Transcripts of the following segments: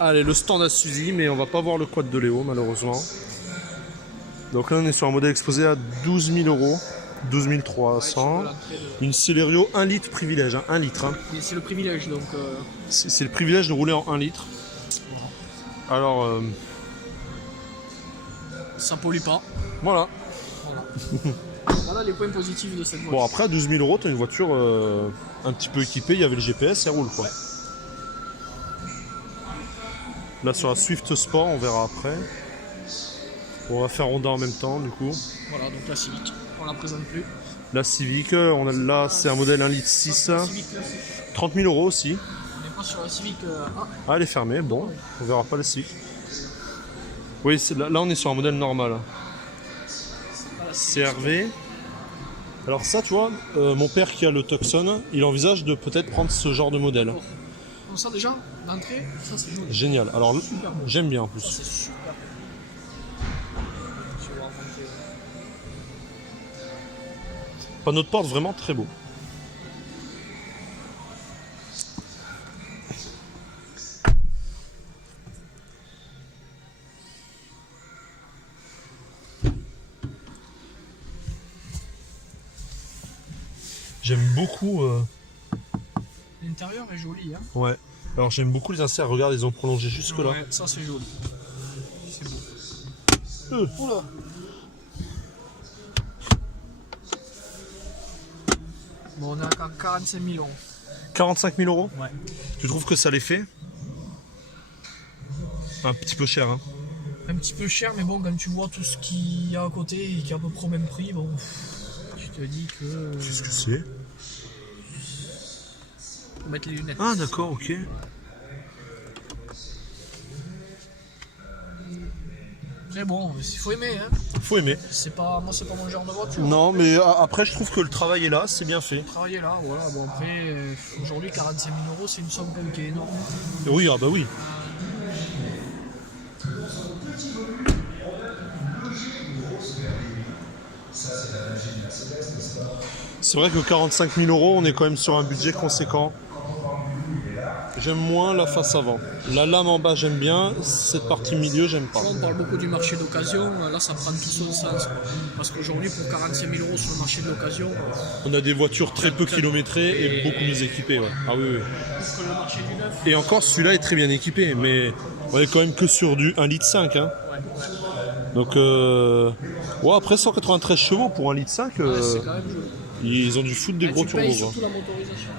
Allez, le stand à Suzy, mais on va pas voir le quad de Léo, malheureusement. Donc là, on est sur un modèle exposé à 12 000 euros. 12 300. Une Celerio 1 litre privilège, hein, 1 litre. Hein. C'est le privilège, donc... C'est le privilège de rouler en 1 litre. Alors... ça pollue pas. Voilà. Voilà les points positifs de cette voiture. Bon, après, à 12 000 euros, tu as une voiture un petit peu équipée. Il y avait le GPS, elle roule, quoi. Ouais. Là, sur la Swift Sport, on verra après. On va faire Honda en même temps, du coup. Voilà, donc la Civic, on la présente plus. La Civic, là, c'est un modèle 1 litre 6. 30 000 euros aussi. On n'est pas sur la Civic Ah, elle est fermée, bon, on verra pas la Civic. Oui, là, on est sur un modèle normal. CRV. Alors ça, tu vois, mon père qui a le Tucson, il envisage de peut-être prendre ce genre de modèle. Bon, ça déjà, d'entrée, ça c'est joli. Génial. Alors, j'aime bien en plus. Ça c'est super. Panneau de porte vraiment très beau. J'aime beaucoup. L'intérieur est joli, hein. Ouais. Alors j'aime beaucoup les inserts. Regarde, ils ont prolongé jusque là. Ouais, ça c'est joli. C'est beau. Oula. Bon, on est à 45 000 euros. 45 000 euros. Ouais. Tu trouves que ça les fait? Un petit peu cher, hein. Un petit peu cher, mais bon, quand tu vois tout ce qu'il y a à côté et qui est à peu près au même prix, bon, tu te dis que... Qu'est-ce que c'est? Faut mettre les lunettes. Ah d'accord, ok. Mais bon, il faut aimer, hein. Faut aimer. Moi, c'est pas mon genre de voiture. Non, mais après, je trouve que le travail est là, c'est bien fait. Travailler là, voilà. Bon, après, aujourd'hui, 45 000 euros, c'est une somme quand même qui est énorme. Oui, ah bah oui. C'est vrai que 45 000 euros, on est quand même sur un budget conséquent. J'aime moins la face avant. La lame en bas, j'aime bien. Cette partie milieu, j'aime pas. On parle beaucoup du marché d'occasion. Là, ça prend tout son sens. Parce qu'aujourd'hui, pour 45 000 euros sur le marché de l'occasion... On a des voitures très peu kilométrées et beaucoup mieux équipées. Ouais. Ah oui, oui. Que le marché du neuf... Et encore, celui-là est très bien équipé. Mais on est quand même que sur du 1,5 litre. Hein. Ouais. Donc, ouais, après 193 chevaux pour 1,5 litre, C'est quand même joli. ils ont dû foutre des gros Tu payes turbos. surtout la motorisation.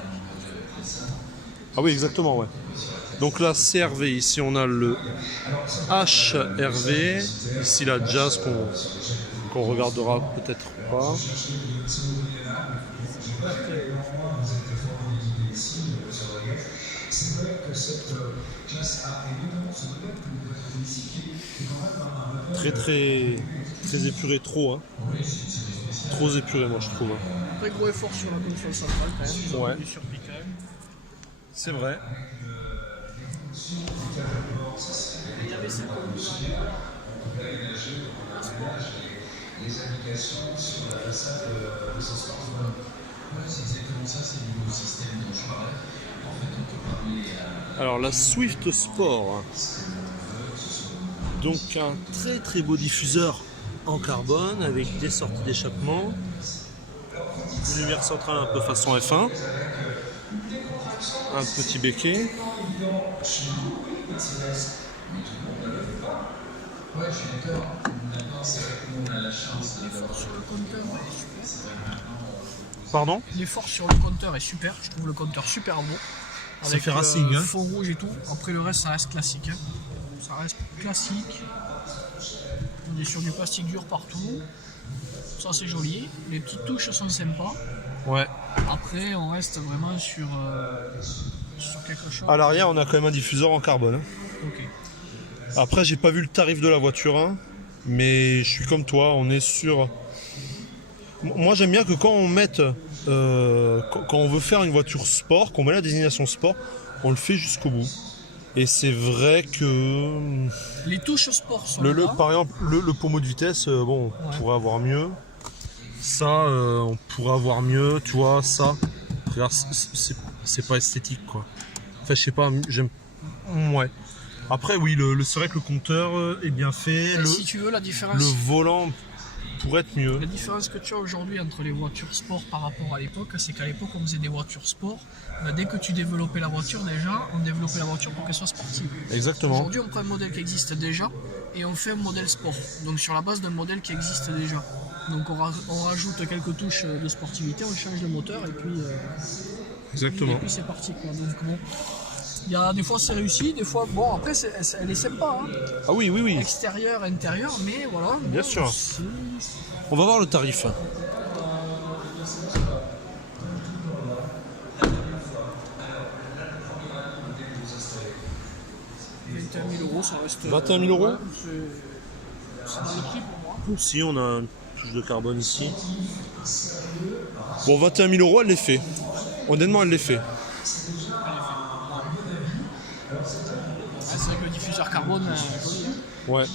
Ah oui, exactement, ouais. Donc là, CRV, ici on a le HRV, ici la Jazz qu'on regardera peut-être pas. Très épuré, trop, hein. Trop épuré, moi je trouve. Très gros effort sur la console centrale quand même. Ils ont Ouais. mis sur pic quand même. C'est vrai. Il y avait cette les applications sur la façade de ce smartphone. C'est exactement ça, c'est le nouveau système dont je parlais. En fait, on peut parler à... Alors la Swift Sport. Donc un très beau diffuseur en carbone avec des sorties d'échappement. Une lumière centrale un peu façon F1. Un petit béquet. Ouais, je suis d'accord. Maintenant, c'est vrai qu'on a la chance L'effort sur le compteur est super. Pardon? L'effort sur le compteur est super. Je trouve le compteur super beau. Ça fait racing, hein. Fond rouge et tout. Après le reste, ça reste classique. Hein. Ça reste classique. On est sur du plastique dur partout. Ça c'est joli. Les petites touches sont sympas. Ouais. Après, on reste vraiment sur quelque chose. À l'arrière, on a quand même un diffuseur en carbone. Hein. Ok. Après, j'ai pas vu le tarif de la voiture, hein, mais je suis comme toi, on est sur... Moi, j'aime bien que quand on mette... quand on veut faire une voiture sport, qu'on met la désignation sport, on le fait jusqu'au bout. Et c'est vrai que... Les touches sport sont Le, là. par exemple, le pommeau de vitesse, bon, on pourrait avoir mieux. Ça, on pourrait avoir mieux, tu vois, ça. Regarde, c'est pas esthétique, quoi. Enfin, je sais pas, j'aime... Ouais. Après, oui, c'est vrai que le compteur est bien fait. Si tu veux, la différence... Le volant pourrait être mieux. La différence que tu as aujourd'hui entre les voitures sport par rapport à l'époque, c'est qu'à l'époque, on faisait des voitures sport. Dès que tu développais la voiture, déjà, on développait la voiture pour qu'elle soit sportive. Exactement. Aujourd'hui, on prend un modèle qui existe déjà et on fait un modèle sport. Donc, sur la base d'un modèle qui existe déjà. Donc, on rajoute quelques touches de sportivité, on change le moteur et puis... Exactement. Et puis, c'est parti, quoi. Donc, bon... Il y a des fois c'est réussi, des fois bon après elle est sympa hein. Ah oui, oui, oui. Extérieur, intérieur, mais voilà. Bien sûr. On va voir le tarif. 21 000 €, ça reste. 21 000 €. Ouais, c'est dans le prix pour moi. Aussi, on a une touche de carbone ici. Bon, 21 000 €, elle les fait. Honnêtement, elle les fait. C'est vrai que le diffuseur carbone est joli. Hein. Ouais.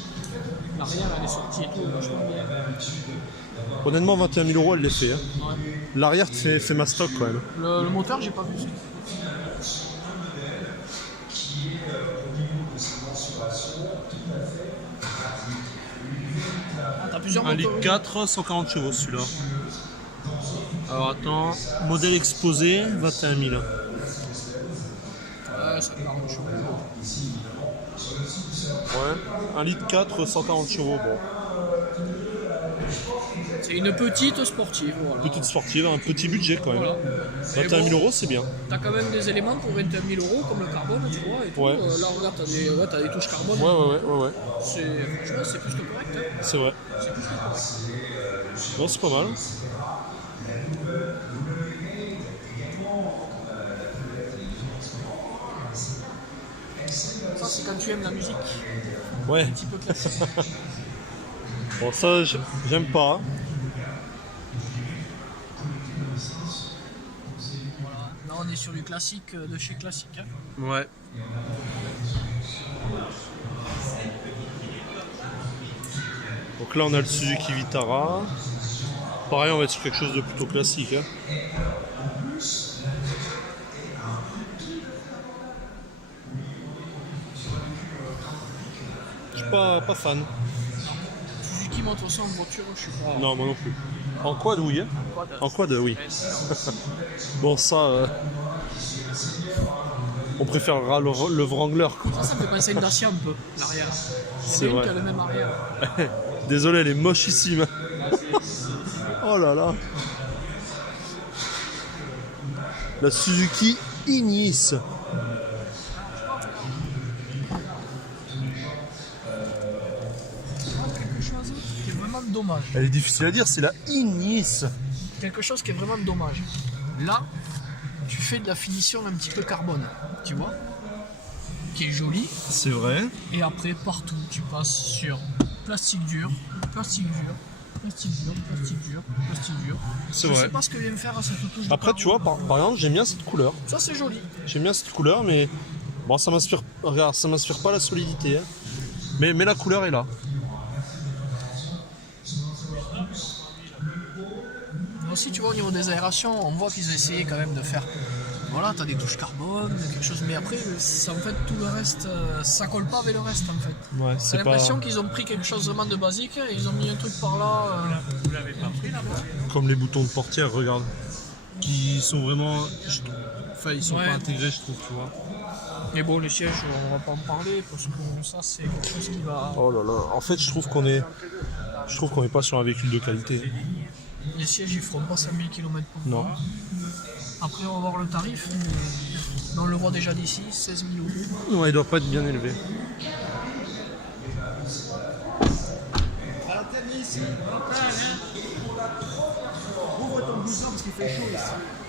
L'arrière elle est sortie et tout, vachement bien. Honnêtement, 21 000 € elle les fait. Hein. Ouais. L'arrière, c'est ma stock quand même. Le moteur, j'ai pas vu ça. Ah, t'as plusieurs 1 moteurs. litre 4, 140 chevaux celui-là. Alors attends, modèle exposé, 21 000. Ouais, ça 40 chevaux. Ouais, 1 litre 4, 140 chevaux, bon. C'est une petite sportive, voilà. Petite sportive, un petit budget quand même. Voilà. 21 000 €, c'est bien. T'as quand même des éléments pour 21 000 € comme le carbone, tu vois. Et tout. Ouais. Là, regarde, t'as des touches carbone. Ouais. Franchement, c'est plus que correct. Hein. C'est vrai. C'est plus que correct. Non, c'est pas mal. Ça, c'est quand tu aimes la musique. Ouais. Un petit peu classique. Bon, ça, j'aime pas. Voilà. Là, on est sur du classique de chez classique. Hein. Ouais. Donc là, on a le Suzuki Vitara. Pareil, on va être sur quelque chose de plutôt classique. Hein. Je suis pas fan. Suzuki, moi, de toute façon, en voiture, je suis pas. Non, moi non plus. En quad, oui. Hein. En quad, oui. Bon, ça, on préférera le Wrangler. Quoi. Ça me fait penser à une Dacia un peu, l'arrière. C'est une vrai. qui a le même arrière. Désolé, elle est mochissime. Oh là là. La Suzuki Ignis. Quelque chose qui est vraiment dommage. Elle est difficile à dire, c'est la Ignis. Quelque chose qui est vraiment dommage. Là, tu fais de la finition un petit peu carbone, tu vois, qui est jolie. C'est vrai. Et après, partout, tu passes sur plastique dur, plastique dur, plastique dur, plastique dur, plastique dur. C'est Je vrai. sais pas ce que vient faire à cette touche. de Après, tu vois, carbone. par exemple, j'aime bien cette couleur. Ça, c'est joli. J'aime bien cette couleur, mais bon, ça m'inspire. Regarde, ça m'inspire pas la solidité. Hein. Mais la couleur est là. Aussi, tu vois, au niveau des aérations, on voit qu'ils ont essayé quand même de faire. Voilà, t'as des touches carbone, quelque chose, mais après, en fait, tout le reste, ça colle pas avec le reste, en fait. Ouais, J'ai c'est pas. l'impression qu'ils ont pris quelque chose vraiment de basique et ils ont mis un truc par là. Vous l'avez pas pris là-bas? Comme les boutons de portière, regarde. Qui sont vraiment. Enfin, ils sont Ouais. pas intégrés, je trouve, tu vois. Mais bon, les sièges, on va pas en parler parce que ça, c'est quelque chose qui va. Oh là là. En fait, je trouve qu'on est pas sur un véhicule de qualité. Les sièges, ils feront pas 5000 km pour Non. moi. Après, on va voir le tarif. Mais on le voit déjà d'ici, 16 000 €. Non, il doit pas être bien élevé.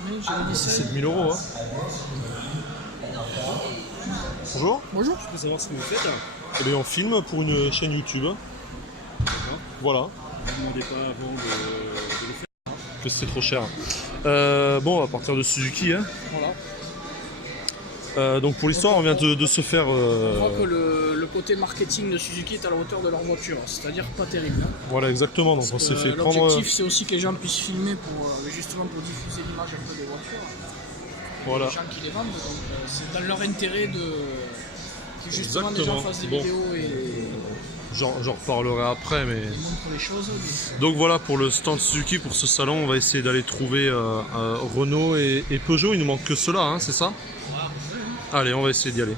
Oui, j'avais dit 16. 7 000 €. Hein. Bonjour. Bonjour. Je peux savoir ce que vous faites. Eh bien, on filme pour une chaîne YouTube. D'accord. Voilà. Ne me demandez pas avant de le faire. Que c'est trop cher. Bon, on va partir de Suzuki. Hein. Voilà. Donc pour l'histoire, on vient de se faire. On voit que le côté marketing de Suzuki est à la hauteur de leur voiture, c'est-à-dire pas terrible. Hein. Voilà, exactement. Donc on s'est fait prendre. L'objectif, c'est aussi que les gens puissent filmer pour justement pour diffuser l'image un peu des voitures. Voilà. Les gens qui les vendent, donc c'est dans leur intérêt de Que justement les gens fassent des Bon. vidéos et J'en reparlerai après, mais... montrent les choses. Donc voilà pour le stand Suzuki, pour ce salon, on va essayer d'aller trouver Renault et Peugeot. Il nous manque que cela, hein, c'est ça? Allez, on va essayer d'y aller.